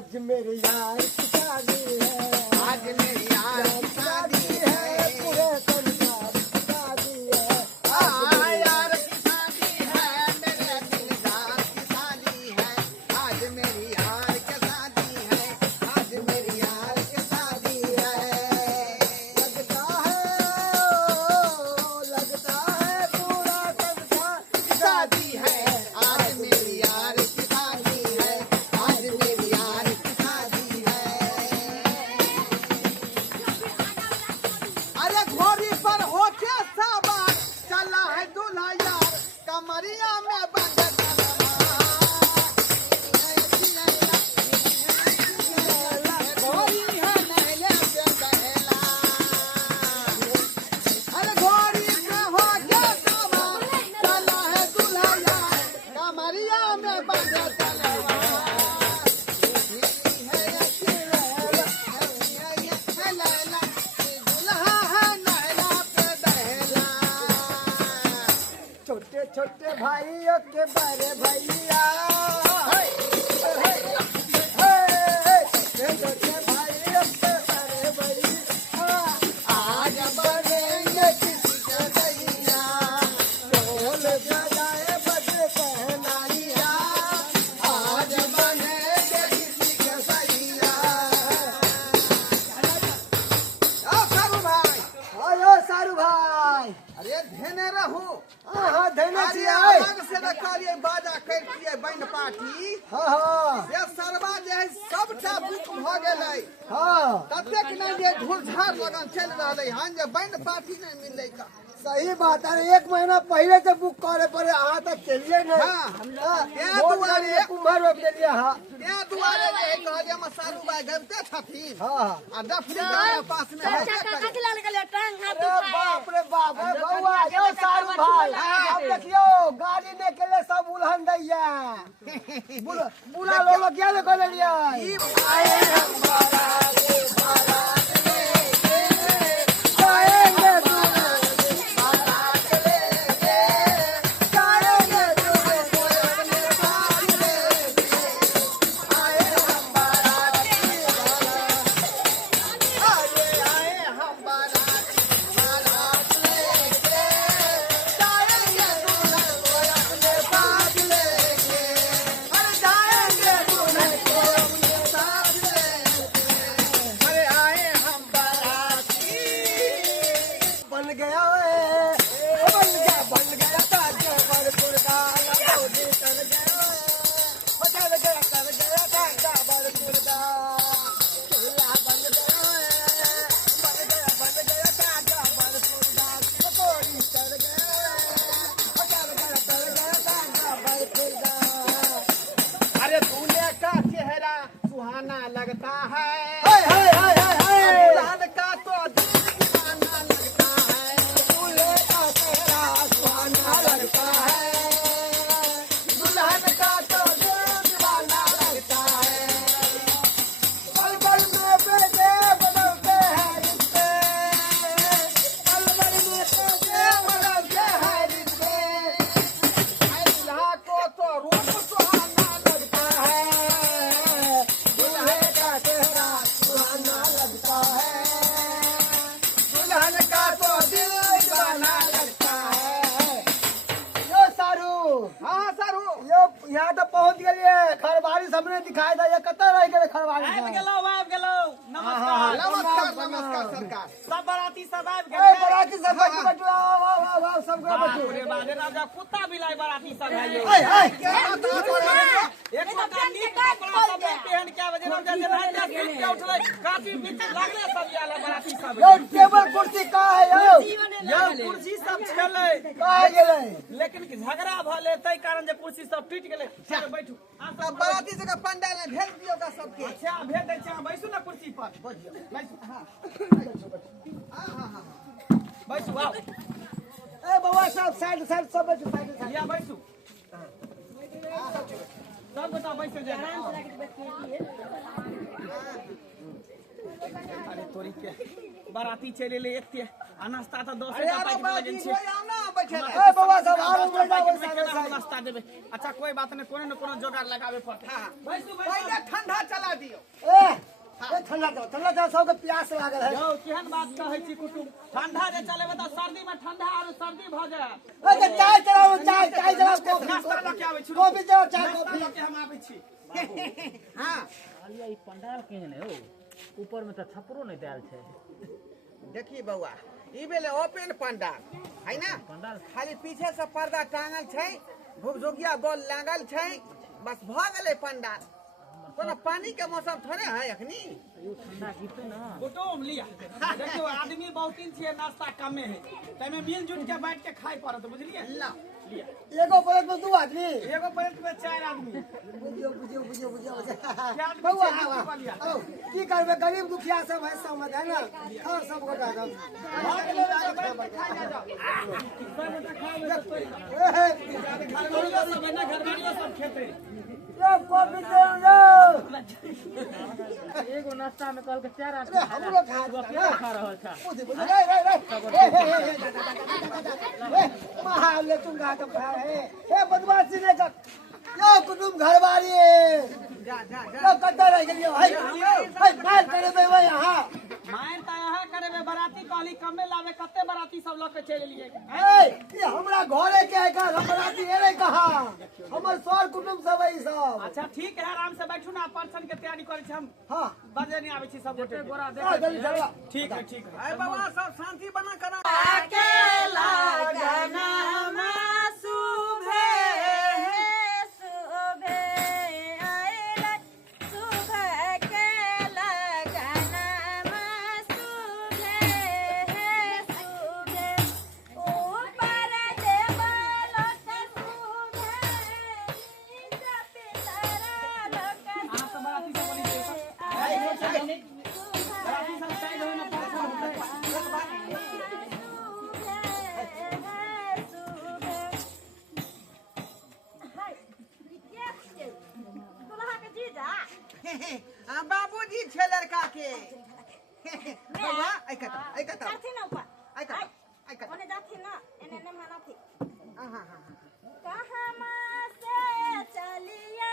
आज मेरे यार की शादी है, आज मेरी यार की शादी है, पूरे संसार की शादी है। यार की शादी है, मेरे दिलदार की शादी है, आज मेरी यार की शादी है, आज मेरी यार की शादी है। लगता है पूरा संसार की शादी है, आज मेरी यार की शादी है, आज मेरी यार की शादी है। अरे घोड़ी पर होके सवार चला है दूल्हा यार, कमरिया में बंद घोड़ी है नैले पे बहेला। अरे घोड़ी पे होके सवार चला है दूल्हा यार, कमरिया में बंद छोटे छोटे भाइयों के बड़े भैया, छोटे भाइयों के बड़े भैया, आज बनेंगे किसी के दैया, ढोल बजाए बजे पहनाइया, आज बनेंगे किसी के दैया। आओ सारू भाई, आयो सारू भाई। अरे धेने रहू, हाँ धन्य अरे छियै। अलग से रखलिए बाजा करतिए बैंड पार्टी, हाँ ये सरवा जे है सबटा बुक भ गेलै, हाँ ततेक नहीं ये झुलझार लगन चल रहलै हन जे बैंड पार्टी नहीं मिललै का। सही बात है। 1 महीना पहले से बुक करे पड़े, अहाँ तक चलिए नहीं। हाँ, वोट दुआरे डालिए, कुम्भर रोप देलिए। हाँ ते दुआरे जे है कहलिए हम सारू भाई गबते छथिन, हाँ आ डफली गाना पास में है अरे बाप रे बाप रे बउआ यो सारू भाई, अब देखियो गाड़ी ने के लिए सब उल्हन दैया। बुला लोग क्या लेकर ले लिया? ई आए हम बाराती आएंगे बारात लेके, जाएंगे दूल्हे को अपने साथ लेके, आए हम बाराती आए हम बारात लेके, जाएंगे दूल्हे को अपने साथ लेके, अरे जाएंगे दूल्हे को अपने साथ लेके, अरे आए हम बाराती। बन गया बन गया ताजबरपुर का मोदी कर गया ताजबरपुर का चूल्हा बन गया ताजबरपुर का पकौड़ी कर गया ताजबरपुर का। अरे दूल्हे का चेहरा सुहाना लगता है, हाय हाय हाय हाय हाय दुल्हन का तो दिल दीवाना लगता है, दूल्हे का चेहरा सुहाना लगता है, दुल्हन का तो दिल दीवाना लगता है। पल पल में बेटे बदलते हैं रिश्ते, पल पल में बेटे बदलते हैं रिश्ते। दुल्हा को तो रूप सुहाना लगता है, दूल्हे का चेहरा सुहाना लगता है, दुल्हन का तो दिल दीवाना लगता है। यो सारू हाँ सारू, यो यहाँ तो पहुँच गए। खरबारी सामने दिखाई दे, ये कतऽ रह गए खरबारी साहब? नमस्कार नमस्कार सरकार। सब बराती सब आबि ए गेल बराती सब बैठो बैठो, आओ आओ आओ आओ सब बैठो। बापरे बाप रे राजा कुत्ता बिलाई बराती सब है ये ए ए एक पता नीक कपड़ा सब पहन के आवे जे राजा जे राजा सीट पे उठले काफी बीच लागले सब याला बराती सब यो टेबल कुर्सी कहाँ है यो? ये कुर्सी सब छले कहाँ गेलै? लेकिन कि झगड़ा भले तै कारण जे कुर्सी सब टूट गेले चल बैठू सब बराती जगह पंडाल में भेज दियो का सबके। अच्छा भेज दै छी बैसू ना कुर्सी पर बैसू बैसू आओ ए बउआ सब साइड साइड सब बैठो, साइड साइड। या बैसू सब गोटा बैसो जाए अरे तोरी के बाराती चले ले एकते आ नाश्ता तो 10 अरे रुपया आरो पैकेट बाराती लगन होय छै आना बैठे ए बउआ सब आरो बैठो, नाश्ता देबे अच्छा कोई बात नहीं कोनो न कोनो जोगाड़ लगावे पड़त हां बैसू पहले ठंडा चला दियो। चलना जाओ सबके प्यास लागल है। यौ केहन बात कहै छी कुटुम, ठंडा जे चलेबे त सर्दी में ठंडा और सर्दी भ जाय। अरे चाय चलाओ, चाय चलाओ, कॉफी नाश्ता ल के आबै छी, कॉफी चलाओ, चाय नाश्ता कॉफी। ल के हम आबै छी। हाँ कहलिए ई पंडाल केहन है हो, ऊपर में तो छपरो नहीं देल छै। देखिए बउआ, ई बेले ओपन पंडाल है ना, पंडाल खाली पीछे से पर्दा टांगल छै, भुकझुकिया बॉल लागल छै, बस भ गेलै पंडाल। कोनो पानी के मौसम थोड़े है अखनी। यो ठंडा गिरते ना। कुटुम लिया, देखियो आदमी बहुतीन छियै, नाश्ता कमे है, तैमे मिलजुल के बैठ के खाय पड़त, बुझलिए। ला लिया एगो प्लेट में 2 आदमी। एगो प्लेट में 4 आदमी। बुझियो। आदमी बउआ छै, आओ, बुझ लिया। आओ, की करबे, गरीब दुखिया सब है, समझ है ना, और सब गोटा सब। भाग ले ले, बैठ के खाय जा जाओ। सब गोटा खाओ, घरवालियो सब है ना, घरवालियो सब खेते। ये कॉफी दे लो। एगो नाश्ता में कल के 4 अरे आदमी हम लोग खा अकेले खा रहल छ। महाले तुम खा तो खा है बदमाशी नहीं कर। यो कुटुम घरवाली जा जा जा यो कत्ता रह गेलियो हाय मार करे बे यहाँ। मायर त यहाँ करेबे, बराती कहली कमे लावे, कते बराती सब ल के चल एलिए। ये हमरा घरे के है का, हमराती एले कहा, हमर सर कुटुम सब है सब। अच्छा ठीक है, आराम से बैठू ना, परसन के तैयारी करे छी हम, हां बजे नहीं आवे छी सब गोटे। गोरा चल जल्दी चलो। ठीक है, ठीक है। अरे बाबा सब शांति बना कर अकेला गनमा सुभे बाबूजी छे लड़का के बाबा ऐकता जाथी ना ऊपर ऐकता ओने जाथी ना एने ने माना थी हां कहां से चलिया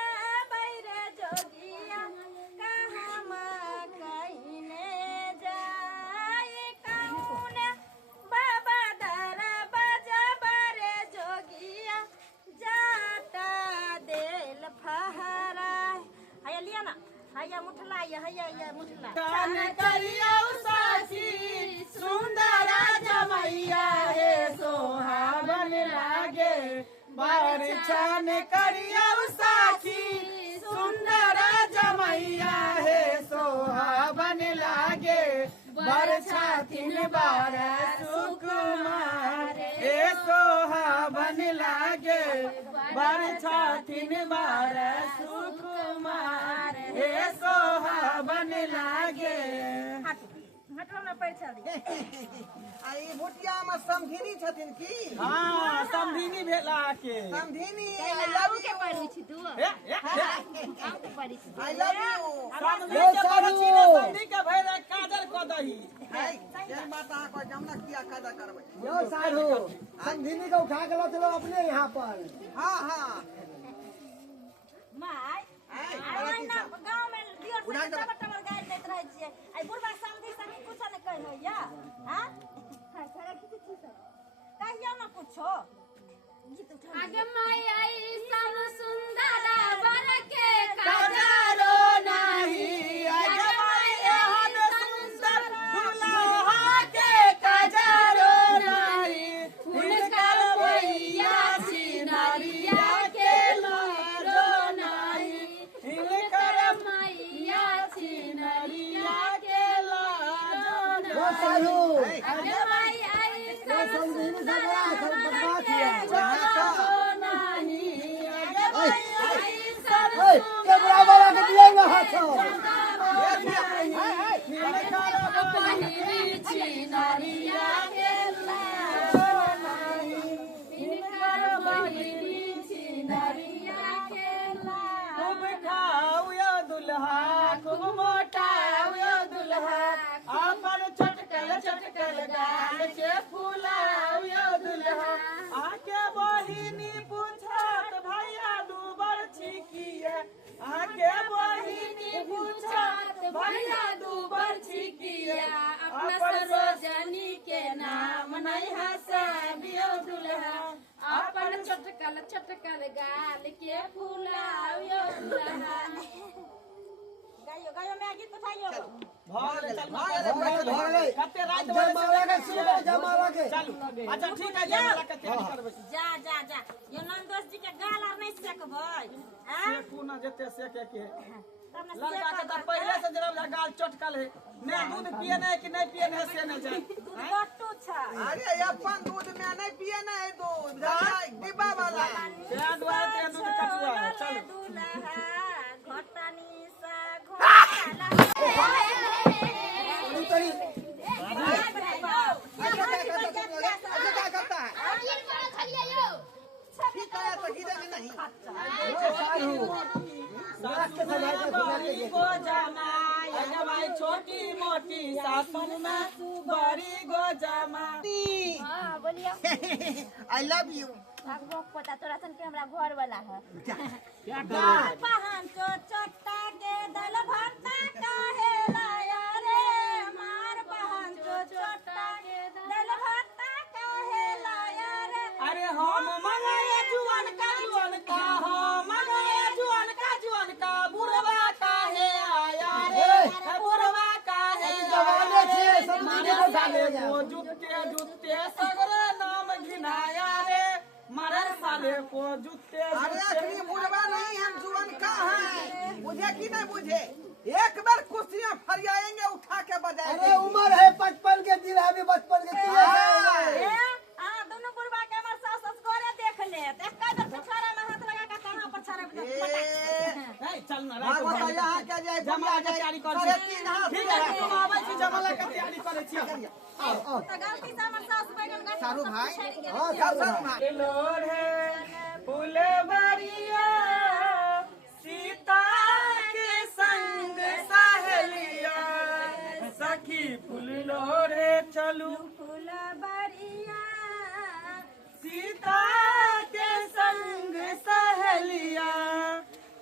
बैरे जोगिया कहां कहिने जाए कौन बाबा दरा बजा बारे जोगिया जाता दिल फहरा है लिया ना हैया मुठला हैया मुठला कान करिया सासी सुंदरा जमैया हे सोहावन लागे, बरछन करिया साखी सुंदरा जमैया हे सोहावन लागे, बरछातिन बार सुकुमार हे सोहावन लागे, बरछातिन बार सुकुमार हे सोहावन लागे। हटवा ना पैर चल आई भुटिया में समधिनी छथिन की हाँ समधिनी भेला के समधिनी लाऊ के पड़ी छी तू ए, ए, ए। आऊ के पड़ी छी आई लव यू समधी के बरछी ने समधी के भैर काजल क दही। ये बात आ को जमना किया कादा करबै यो साधु संधिनी को उठा के लो चलो अपने यहाँ पर। हां माय आई ना गांव में दियर से टमाटर गाड़ देत रहे छिए आई बुढ़वा समधी संगी कुछ न कह होया हां हां खड़ा किछ छी सब कहियो ना कुछो गीत उठा आगे माई आई सन सुंदरा बर के काजलो नाही आगे माई एहन सुंदर दुल्हा के काजलो नाही, हुनकर मैया सिनारिया के लाजो नाही, हिनकर मैया सिनारिया के लाजो यो नाही। साधु आगे माई आई यो संधिनी सब बड़ा सब बदमाश है। के बराबर के दिए ना हाथ खूब खाओ यो दुल्हा, खूब मोटाओ यो दुल्हा, अपन चटकल गाल के फुलाओ यो दुल्हा, आके बहिनी पूछत भैया दूबर छिकिए, आके बहिनी पूछत भैया दूबर छिकिया अपना सरोजनी के नाम नहीं हंसाबियो दुल्हा अपन चटकल गाल के फुलावियो दुल्हा। गाइयो गाइयो मैं गीत उठाइयो। कते रात जयमाला के सुनो जयमाला के चल अच्छा ठीक है जयमाला के तैयारी करबै जा जा जा ये नंदोस जी के गाल आर नहीं सकबै हैं से कोना जते से के तब न लड़का के तो पहले से जरा गाल चटकल है ने दूध पिए नहीं कि नहीं पिए नहीं से नहीं जाए दूध गट्टू छ। अरे अपन दूध में नहीं पिए ना है दूध डिब्बा वाला ते दुआरे ते दूध कटुआ है चल दूल्हा घटनी सा घोटाला तरी क्या करता है ठीक है तो गिरेगी नहीं बड़ी गो जमाई जमाई छोटी मोटी सासुर में बड़ी गो जमाई। हां बोलियो आई लव यू भागबो पता तोरा सन के हमरा घर वाला है क्या गाल पहन तो चट्टा के दल भरता काहे लाया रे मार पहन तो चट्टा के दल भरता काहे लाया रे। अरे हम मंगाए जुआन का हम मंगाए जुआन का बुढ़वा काहे आया रे बुढ़वा काहे जवाने छे सब मारे को डाले साले को जुत्ते सगरे नाम घिनाया रे मारे साले को जुत्ते अरे अखनी बुढ़वा नहीं हम जुवन का है बुझे कि नहीं बुझे एक बार कुर्सियां फरियाएंगे उठा के बजाएंगे। अरे उम्र है 55 के दिल है अभी बचपन के दिल है ए आ दोनों बुढ़वा के हमर सास ससुरे देख ले एक कदर पिछाड़ा में हाथ लगा के कहां पर छाड़ा ए चल ना भाग बता यहाँ के जाए जमाला के तैयारी कर अरे तीन हाथ ठीक है तुम आबै छी जमाला के तैयारी करे छी तो गलती से हमर सास बैगन गाछ सारू भाई हां सारू भाई लोढ़े फुलवरिया सीता के संग सहेलिया सखी फूल लोढ़े चलू फुलबरिया सीता के संग सहेलिया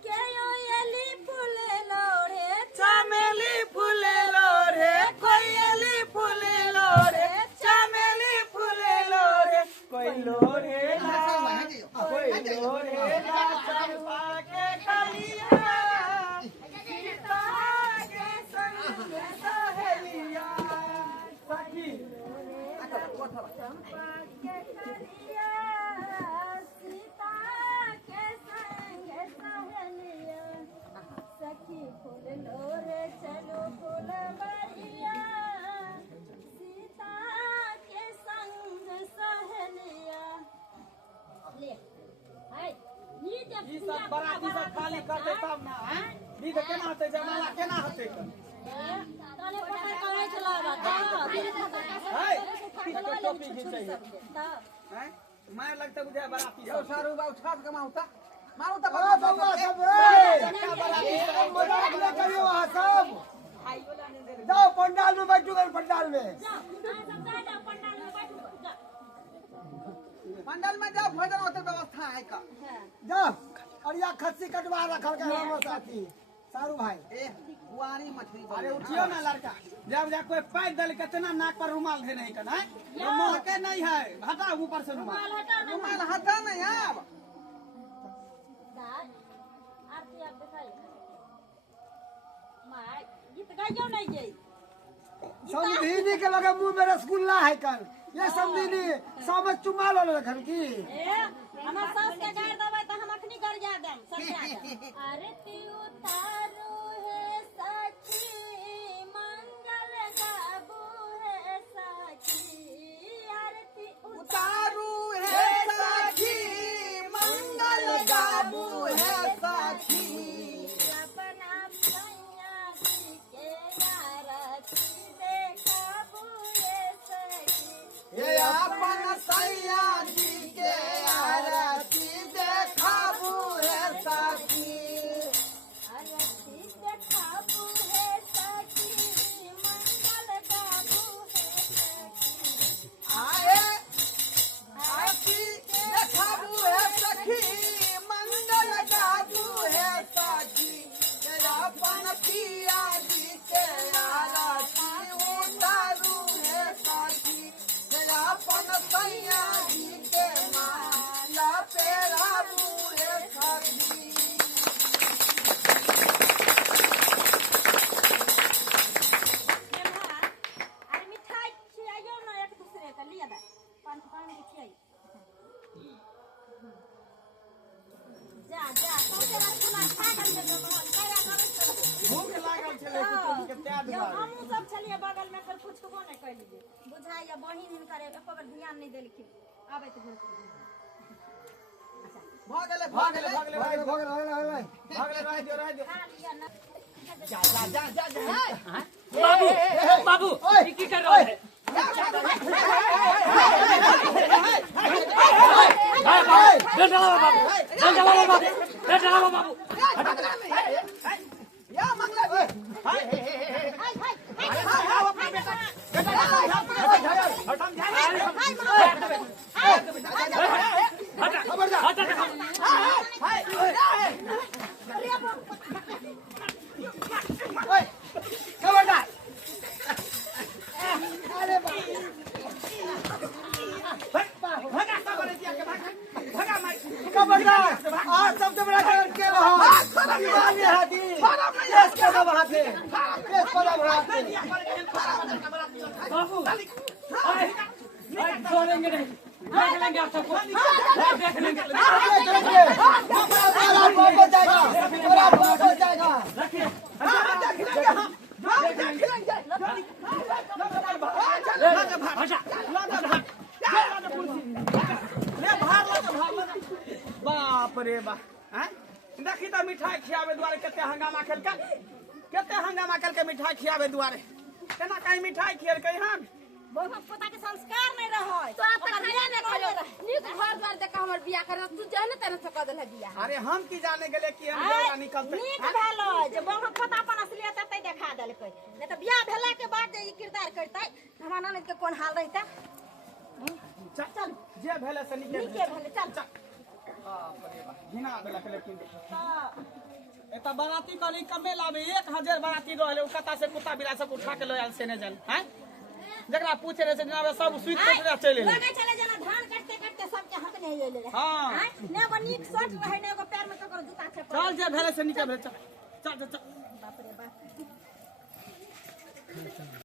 के यो एली फूल लोढ़े चमेली फूल लोढ़े कोयली फूल लोढ़े चमेली फूल लोढ़े कोई लोढ़े ना कोई लोढ़े ना चंपा के कलिया सीता के संग सहेलिया सखी चंपा के कलिया सीता के संग सहेलिया सखी फूल लोरे चलो फुलबरिया सीता के संग सहेलिया ले हाय ये जब ई सब बराती सब खाली कर दे तब ना हैं विध केना होते जमाला केना होते ताले पता कहै छला बात है टोपी घिचै हैं मैं लगता बुझे बराती यो सारू बा उठा के माउता माउता ओ बउआ सब मजाक न करियो वहां सब जाओ पंडाल में बैठो पंडाल में मंडल में जाओ भोजन होते व्यवस्था है का जाओ और या खस्सी कटवा रखल के हमारे साथी सारू भाई ए बुआरी मछली अरे उठियो ना लड़का जब जा कोई पैर दल कितना नाक पर रुमाल दे नहीं कना ये मोह के नहीं है हटा ऊपर से रुमाल रुमाल हटा नहीं अब आरती आप दिखाई माय गीत गाइयो नहीं गई समझीनी के लगे मुंह में रसगुल्ला है कल ये समझीनी सब चुमा लो रखल की ए हमर सास के गाड़ देबै त हम अखनी कर जा देम समझा दे आरती उतारो है सखी मंगल गाबू है सखी आरती उतारू है साखी मंगल गाबू है साखी अपना सैया जी के आरती देखाबू है सखी ये अपन सैया जी के आरती देखाबू है साखी आरती जब हमहूँ सब छलिए बगल में कर कुछबो नहीं कैलिए बुझाइए बहिन हिनकर एको बेर ध्यान नहीं देलखिन आबे तो भाग ले भाग ले रह दियो खा लिया ना बाबू बाबू ये की कर रहा है डर चला बाबू या मंगला खबरदार अरे खबरदार आज सबसे बड़ा कारण के रहा हाथी केस के दब हाथे केस को दब हाथे बाबू छोड़ेंगे नहीं देख लेंगे आप सबको देख लेंगे रखिए बाप रे बा देखी तो मिठाई खियावे दुआरे केते हंगामा खेलके मिठाई खियावे दुआरे केना कहीं मिठाई खियल कहीं हम बहुत पता के संस्कार नहीं रहो तो आप खड़े न करो नीक घर द्वार देख हमर बियाह कर तू जाने तेरे से कह देला बियाह अरे हम की जाने गेले कि हम जरा निकलते नीक भेलो जे बहुत पता अपन असलियत तै देखा देलकै नहीं तो बियाह भेला के बाद जे ई किरदार करतै हमरा ननद के कोन हाल रहतै चल जे भेले से निकल नीके भेले चल बाप रे बा घिना देलक लेकिन एता बाराती कली कमे लावे 1000 बाराती रहले उ कता से कुत्ता बिला सब उठा के ले आल से ने जन हैं जकरा पूछे रहे से जनाबे सब सुइत के चले ले लगे चले जना धान काटते काटते सब के हक नहीं ले ले हां ने एगो नीक शर्ट रहे ने एगो पैर में ककरो जूता छप चल जे भेले से निकल चल चल बाप रे बाप